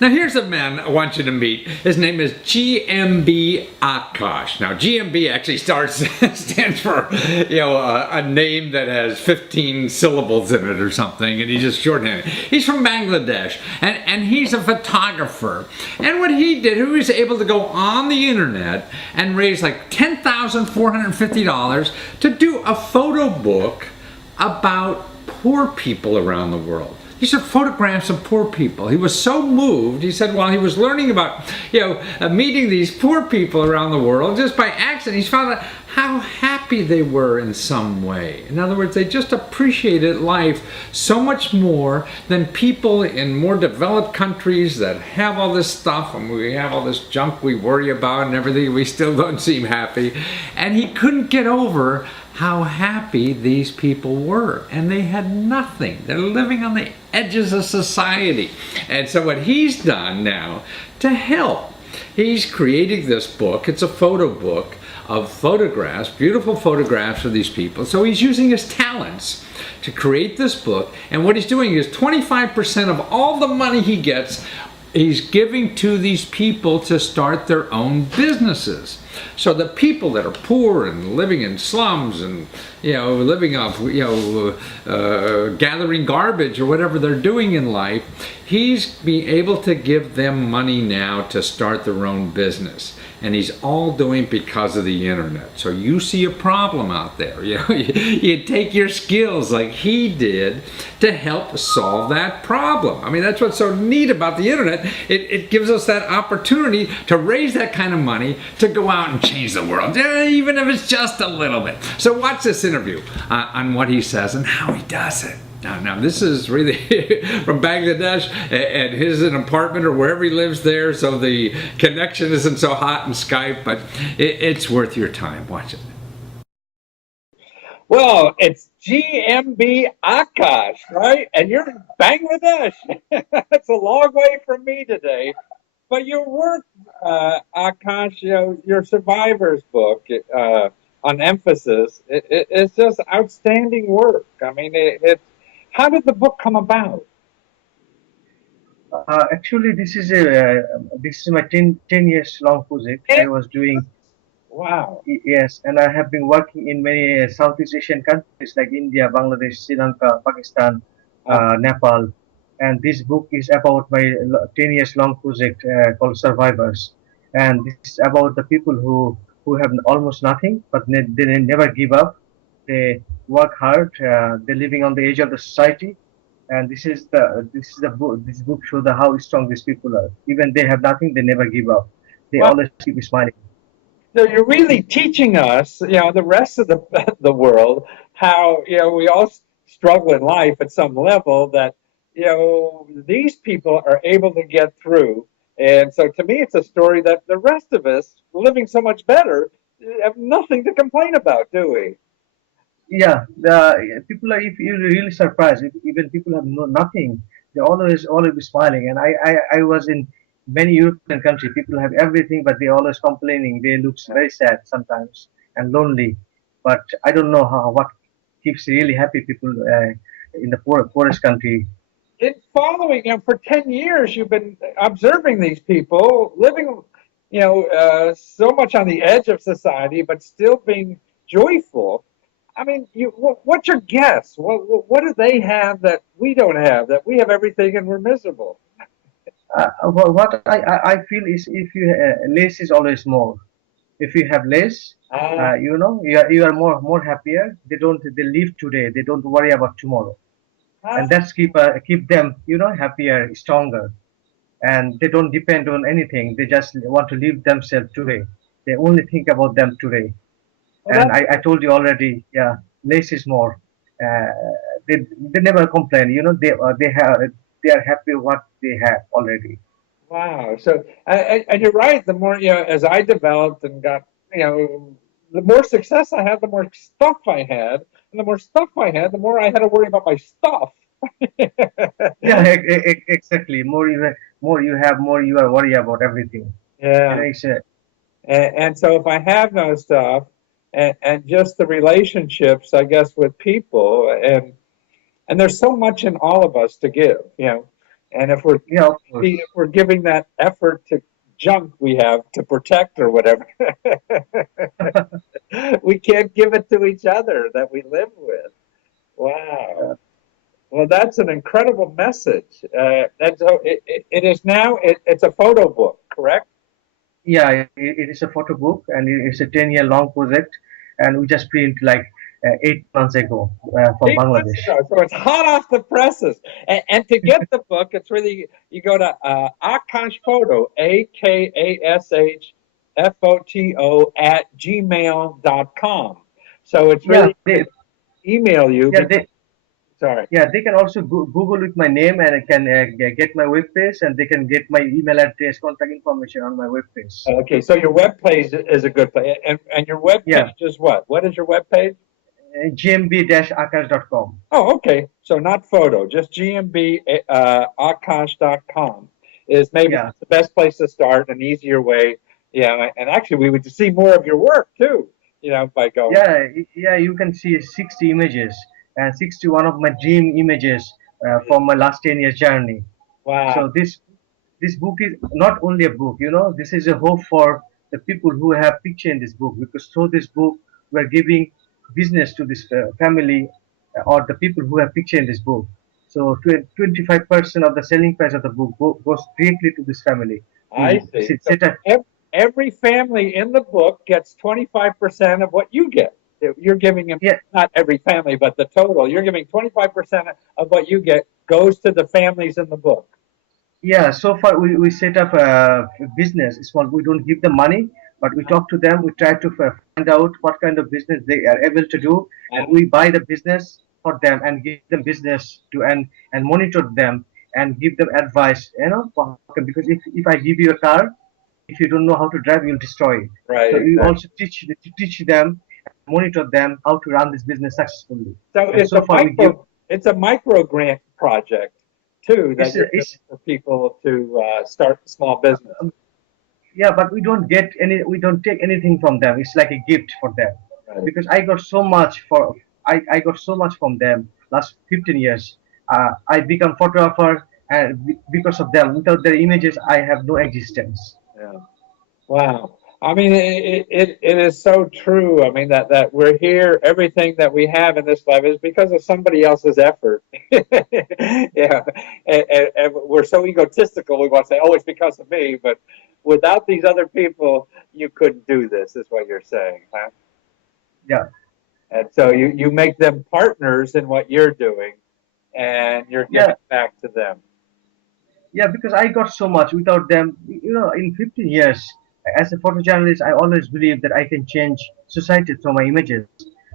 Now here's a man I want you to meet. His name is GMB Akash. Now GMB actually stands for a name that has 15 syllables in it or something, and he just shorthanded. He's from Bangladesh, and he's a photographer. And what he did, he was able to go on the internet and raise like $10,450 to do a photo book about poor people around the world. These are photographs of poor people. He was so moved, he said while he was learning about, meeting these poor people around the world, just by accident, he's found out how happy they were in some way. In other words, they just appreciated life so much more than people in more developed countries that have all this stuff, and we have all this junk we worry about and everything, we still don't seem happy. And he couldn't get over how happy these people were, and they had nothing. They're living on the edges of society. And so what he's done now to help, he's creating this book. It's a photo book of photographs, beautiful photographs of these people. So he's using his talents to create this book, and what he's doing is 25% of all the money he gets, he's giving to these people to start their own businesses. So the people that are poor and living in slums and living off gathering garbage or whatever they're doing in life, he's being able to give them money now to start their own business. And he's all doing because of the internet. So you see a problem out there, you take your skills like he did to help solve that problem. I mean, that's what's so neat about the internet. It gives us that opportunity to raise that kind of money to go out and change the world, even if it's just a little bit. So watch this interview on what he says and how he does it. Now this is really from Bangladesh, and his an apartment or wherever he lives there, so the connection isn't so hot in Skype, but it's worth your time. Watch it. Well, it's GMB Akash, right? And you're in Bangladesh. That's a long way from me today. But your work, Akash, your survivor's book on emphasis, it's just outstanding work. I mean, how did the book come about? Actually, this is my 10 years long project I was doing. Wow. Yes, and I have been working in many Southeast Asian countries like India, Bangladesh, Sri Lanka, Pakistan, Nepal. And this book is about my 10 years long project called Survivors. And this is about the people who have almost nothing, but they never give up. They work hard. They're living on the edge of the society, and this book shows how strong these people are. Even they have nothing, they never give up. They Well, always keep smiling. so you're really teaching us, the rest of the world, how we all struggle in life at some level. That these people are able to get through, and so to me, it's a story that the rest of us, living so much better, have nothing to complain about, do we? Yeah, the people are, if you're really surprised, if even people have nothing, they always be smiling. And I was in many European countries. People have everything, but they always complaining. They look very sad sometimes and lonely. But I don't know what keeps really happy people in the poorest country. In following him for 10 years, you've been observing these people living, so much on the edge of society, but still being joyful. I mean, what's your guess? What do they have that we don't have, that we have everything and we're miserable? What I feel is if you less is always more. If you have less, Uh, you are more happier. They live today. They don't worry about tomorrow, and uh, that's keep them happier, stronger, and they don't depend on anything. They just want to live themselves today. They only think about them today. well, And that's I told you already, yeah, less is more. Uh, they never complain. They are happy what they have already. wow. So, and you're right. The more, as I developed and got, the more success I had, the more stuff I had. And the more stuff I had, the more I had to worry about my stuff. Yeah, exactly. More you have, more you are worried about everything. Yeah. It's, And so if I have no stuff and just the relationships, I guess, with people, and there's so much in all of us to give, And if we're Yeah, of course. if we're giving that effort to junk we have to protect or whatever, we can't give it to each other that we live with. Wow. Uh, Well, that's an incredible message. And so it is now, it's a photo book, correct? yeah, it is a photo book, and it's a 10-year long project, and we just print like 8 months ago from 8 months Bangladesh. ago. So it's hot off the presses. And to get the book, it's really, you go to Akash Photo, AKASHFOTO @gmail.com. So it's Yeah, really email you yeah, because, sorry. they can also Google with my name, and I can get my web page, and they can get my email address, contact information on my web page. Okay, so your web page is a good place. And your web Yeah, page is what? What is your web page? gmb-akash.com. Oh, okay. So not photo, just GMB Akash.com is maybe Yeah, the best place to start, an easier way. Yeah, and actually we would see more of your work too, by going. yeah, yeah. You can see 60 images, and 61 of my dream images from my last 10 years journey. Wow. So this book is not only a book, this is a hope for the people who have picture in this book, because through this book we are giving business to this family, or the people who have picture in this book. So 25% of the selling price of the book goes directly to this family I to see. So set up. every family in the book gets 25% of what you get. You're giving them, Yeah, not every family, but the total. You're giving 25% of what you get goes to the families in the book. yeah, so far we set up a business. It's small. We don't give them money, but we talk to them. We try to find out what kind of business they are able to do, and we buy the business for them and give them business to and monitor them and give them advice. Because if I give you a car, if you don't know how to drive, you'll destroy it. Right, So you exactly. also teach them, monitor them how to run this business successfully. So And so far we give. it's a micro grant project too that you're It's giving for people to start small business. Yeah, but we don't take anything from them. It's like a gift for them, Right. because I got so much from them last 15 years. I become photographer, and because of them, without their images I have no existence. Yeah. Wow. I mean, it is so true. I mean, that we're here, everything that we have in this life is because of somebody else's effort. Yeah. And we're so egotistical, we want to say, oh, it's because of me. But without these other people, you couldn't do this, is what you're saying, huh? Yeah, And so you make them partners in what you're doing, and you're yeah, giving back to them. yeah, because I got so much without them. In 15 years as a photojournalist, I always believed that I can change society through my images.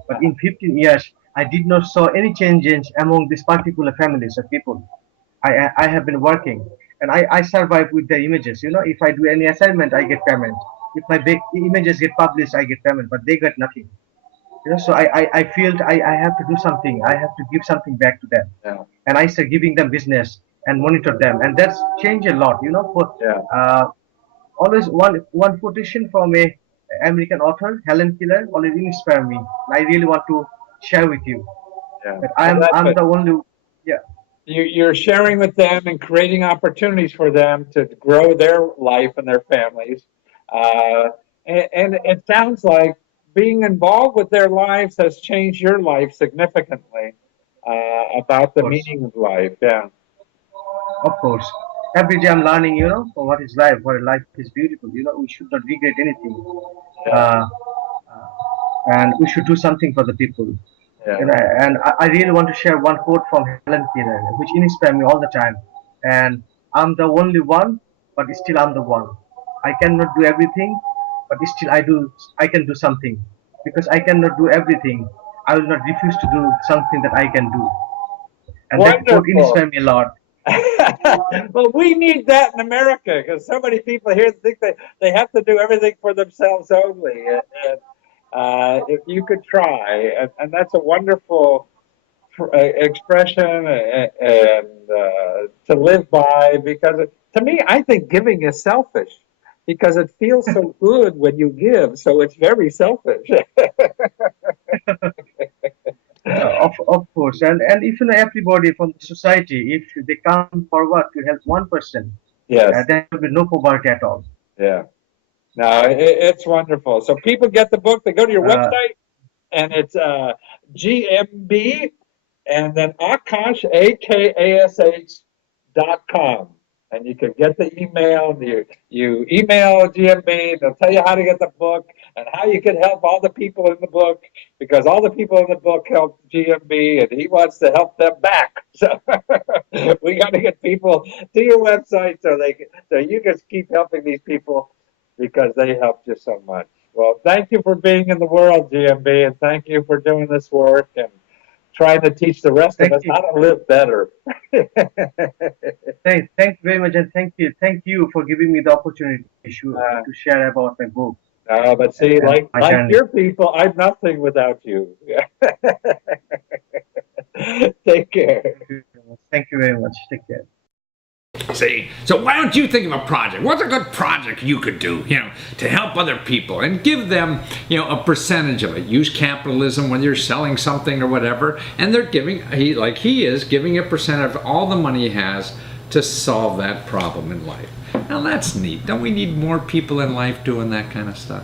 But in 15 years, I did not saw any changes among these particular families of people. I have been working, and I survive with the images. If I do any assignment, I get payment. If my big images get published, I get payment, but they got nothing. So I feel I have to do something. I have to give something back to them, Yeah. and I start giving them business and monitor them, and that's changed a lot. Yeah. Always one quotation from a American author, Helen Keller, always inspire me. I really want to share with you Yeah. that Well, that's I'm it. the only. Yeah, You're sharing with them and creating opportunities for them to grow their life and their families. Uh, and it sounds like being involved with their lives has changed your life significantly of about the course. meaning of life. Yeah. Of course. Every day I'm learning, for what is life, what life is beautiful. We should not regret anything. Yeah. Uh, and we should do something for the people. Yeah. And I really want to share one quote from Helen Keller, which inspires me all the time. And I'm the only one, but still I'm the one. I cannot do everything, but still I can do something. Because I cannot do everything, I will not refuse to do something that I can do. And that quote Wonderful. inspires me a lot. Well, we need that in America because so many people here think they have to do everything for themselves only. And, if you could try, and that's a wonderful expression and to live by because to me, I think giving is selfish because it feels so good when you give, so it's very selfish. of course, and if you know everybody from the society, if they come forward to help one person, Yes. there will be no poverty at all. Yeah. No, it's wonderful. So people get the book. They go to your Uh, website, and it's GMB, and then Akash AKASH.com, and you can get the email. You email GMB. They'll tell you how to get the book and how you can help all the people in the book, because all the people in the book helped GMB, and he wants to help them back. So we got to get people to your website so you can keep helping these people, because they helped you so much. Well, thank you for being in the world, GMB, and thank you for doing this work and trying to teach the rest of thank us you, how to live better. thank you very much, and thank you for giving me the opportunity Uh, to share about my book but see, and my like journey. your people, I'm nothing without you. Take care. Thank you very much. Take care. See, so why don't you think of a project? What's a good project you could do, to help other people and give them, a percentage of it. Use capitalism when you're selling something or whatever, and they're giving, he is giving a percent of all the money he has to solve that problem in life. Now that's neat. Don't we need more people in life doing that kind of stuff?